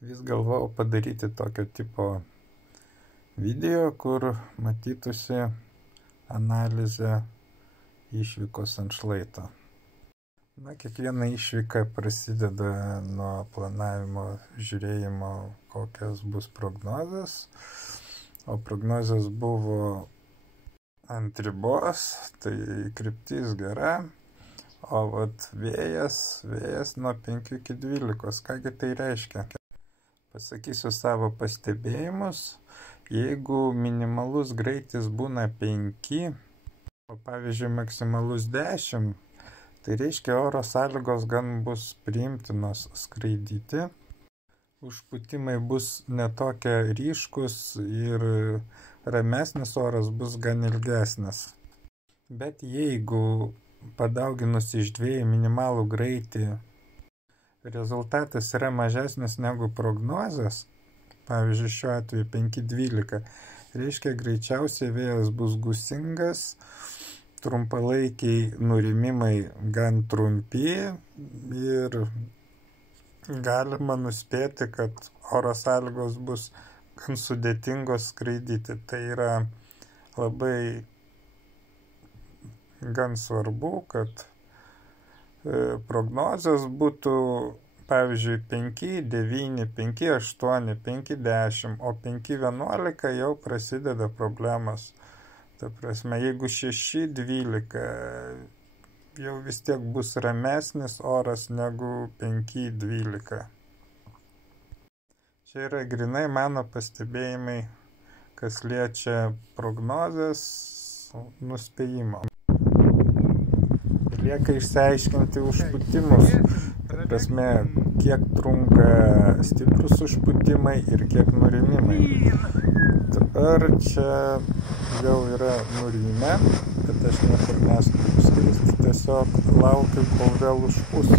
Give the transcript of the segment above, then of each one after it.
Vis galvojau padaryti tokio tipo video, kur matytųsi analizė išvykos ant šlaito. Kiekviena išvyka prasideda nuo planavimo, žiūrėjimo, kokios bus prognozės, o prognozės buvo ant ribos, tai kryptis gera, o vėjas nuo 5 iki 12. Kągi tai reiškia? Pasakysiu savo pastebėjimus. Jeigu minimalus greitis būna 5, o pavyzdžiui maksimalus 10, tai reiškia oro sąlygos gan bus priimtinos skraidyti. Užpūtimai bus netokie ryškus ir ramesnis oras bus gan ilgesnis. Bet jeigu padauginus iš 2 minimalų greitį rezultatas yra mažesnis negu prognozės, pavyzdžiui šiuo atveju 5-12, reiškia greičiausiai vėjas bus gūsingas, trumpalaikiai nurimimai gan trumpi ir galima nuspėti, kad oro sąlygos bus gan sudėtingos skraidyti. Tai yra labai gan svarbu, kad prognozės būtų, pavyzdžiui, 5-9, 5-8, 5-10, o 5-11 jau prasideda problemas. Ta prasme, jeigu 6-12, jau vis tiek bus ramesnis oras negu 5-12. Čia yra grinai mano pastebėjimai, kas liečia prognozės nuspėjimo. Lieka išsiaiškinti užpūtimus, ta prasme, kiek trunka stiprus užpūtimai ir kiek nurimimai. Dabar čia jau yra nurimę, bet aš niekur neskubu skristi, tiesiog laukiu, kol vėl užpūs.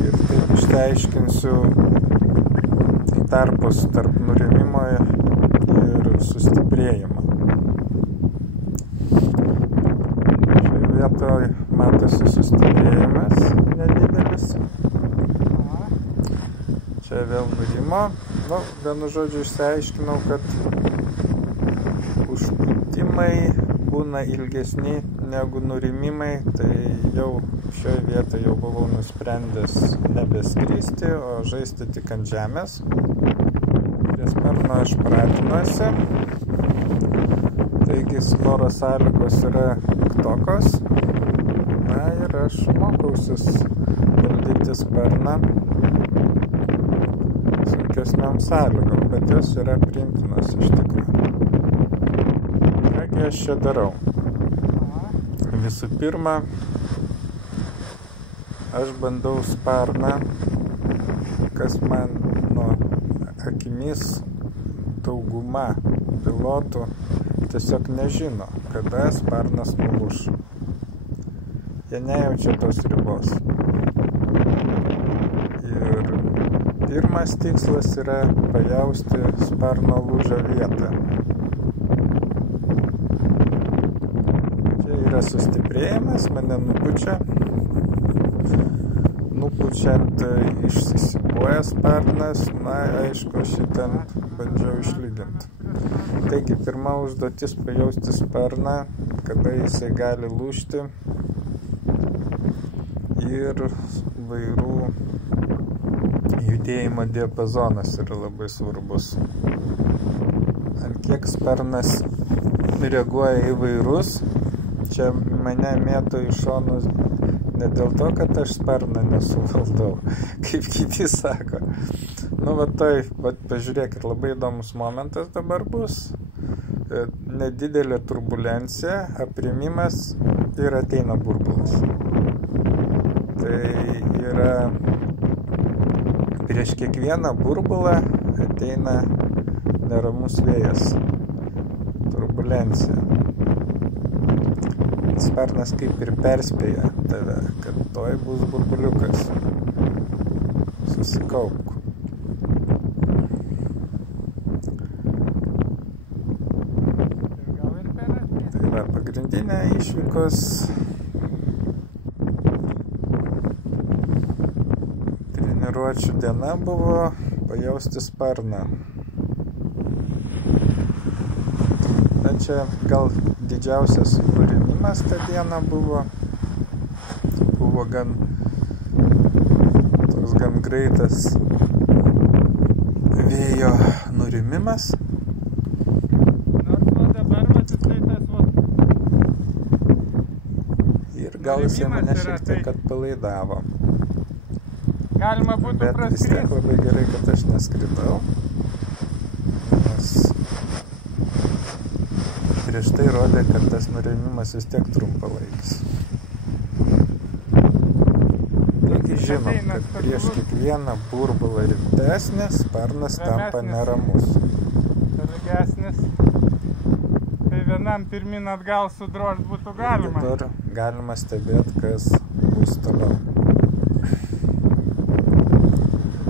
Ir taip išsiaiškinsiu tarpus tarp nurimimo ir sustiprėjimo. Vietoj matosi sustiprėjimas nedidelis. Čia vėl nurimo. Vienu žodžiu išsiaiškinau, kad užpūtimai būna ilgesni negu nurimimai, tai jau šioje vietoje jau buvau nusprendęs nebeskristi, o žaisti tik ant žemės. Prie sparno aš pratinuosi. Taigi oro sąlygos yra tokios. Ir aš mokausis valdyti sparną sunkesniam sąlygom, bet jos yra priimtinos iš tikrųjų. Kągi aš čia darau? Visų pirma, aš bandau sparną, kas mano akimis dauguma pilotų tiesiog nežino, kada sparnas nulūš. Jie nejaučia tos ribos. Ir pirmas tikslas yra pajausti sparno lūžio vietą. Čia yra sustiprėjimas, mane nupučia. Nupučiant išsisipuoja sparnas, aišku, šitą bandžiau išlyginti. Taigi, pirma užduotis pajausti sparną, kada jisai gali lūžti. Ir vairų judėjimo diapazonas yra labai svarbus. Ant kiek sparnas reaguoja į vairus, čia mane mėto į šonus ne dėl to, kad aš sparną nesuvaldau, kaip kiti sako. Pažiūrėkit, labai įdomus momentas dabar bus. Nedidelė turbulencija, aprimimas ir ateina burbulas. Tai yra prieš kiekvieną burbulą ateina neramus vėjas, turbulencija. Sparnas kaip ir perspėja tave, kad toj bus burbuliukas. Susikaupk. Tai yra pagrindinė išvykos treniruočių diena buvo pajausti sparną. Na čia gal didžiausias nurimimas tą dieną buvo gan greitas vėjo nurimimas. Ir gal jisai mane šiek tiek atpalaidavo. Galima būtų bet vis tiek labai gerai, kad aš neskridau, nes prieš tai rodė, kad tas nurimimas vis tiek trumpalaikis. Taigi žinom, kad prieš kiekvieną burbulą rimtesnis sparnas tampa neramus. Ilgesnis. Tai vienam pirmin atgal sudrožt būtų galima. Dabar galima stebėti, kas bus toliau.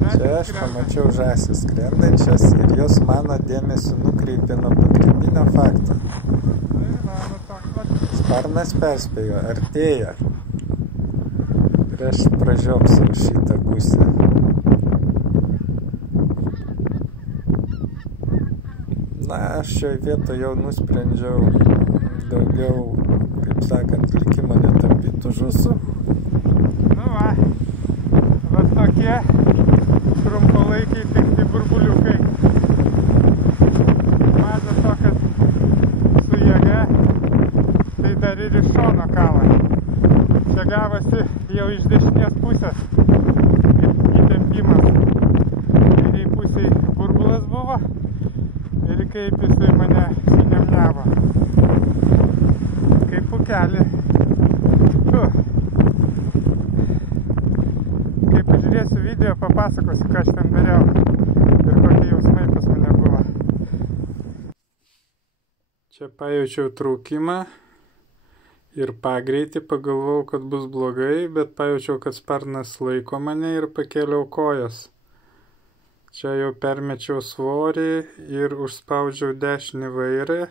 Čia aš pamačiau žąsis skrendančias ir jos mano dėmesį nukreipė nuo pagrindinio fakto. Sparnas perspėjo, artėja. Ir aš pražiopsiu šitą gusį. Na, aš šioje vietoje jau nusprendžiau daugiau, kaip sakant, likimo netampytų žąsų. Nu va tokie trumpalaikiai tikti burbuliukai. Maža to, kad su jėga tai dar ir iš šono kala. Čia gavosi jau iš dešinės pusės įtempimas. Kairiai pusiai burbulas buvo ir kaip jisai mane suniamniavo. Kaip pukelį. Kai pažiūrėsiu video, papasakosiu, ką aš ten dariau ir kokie jausmai pas mane buvo. Čia pajaučiau traukimą ir pagreitį, pagalvojau, kad bus blogai, bet pajaučiau, kad sparnas laiko mane ir pakėliau kojas. Čia jau permečiau svorį ir užspaudžiau dešinį vairą,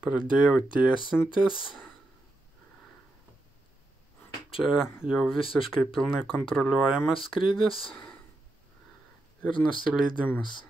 pradėjau tiesintis. Čia jau visiškai pilnai kontroliuojamas skrydis ir nusileidimas.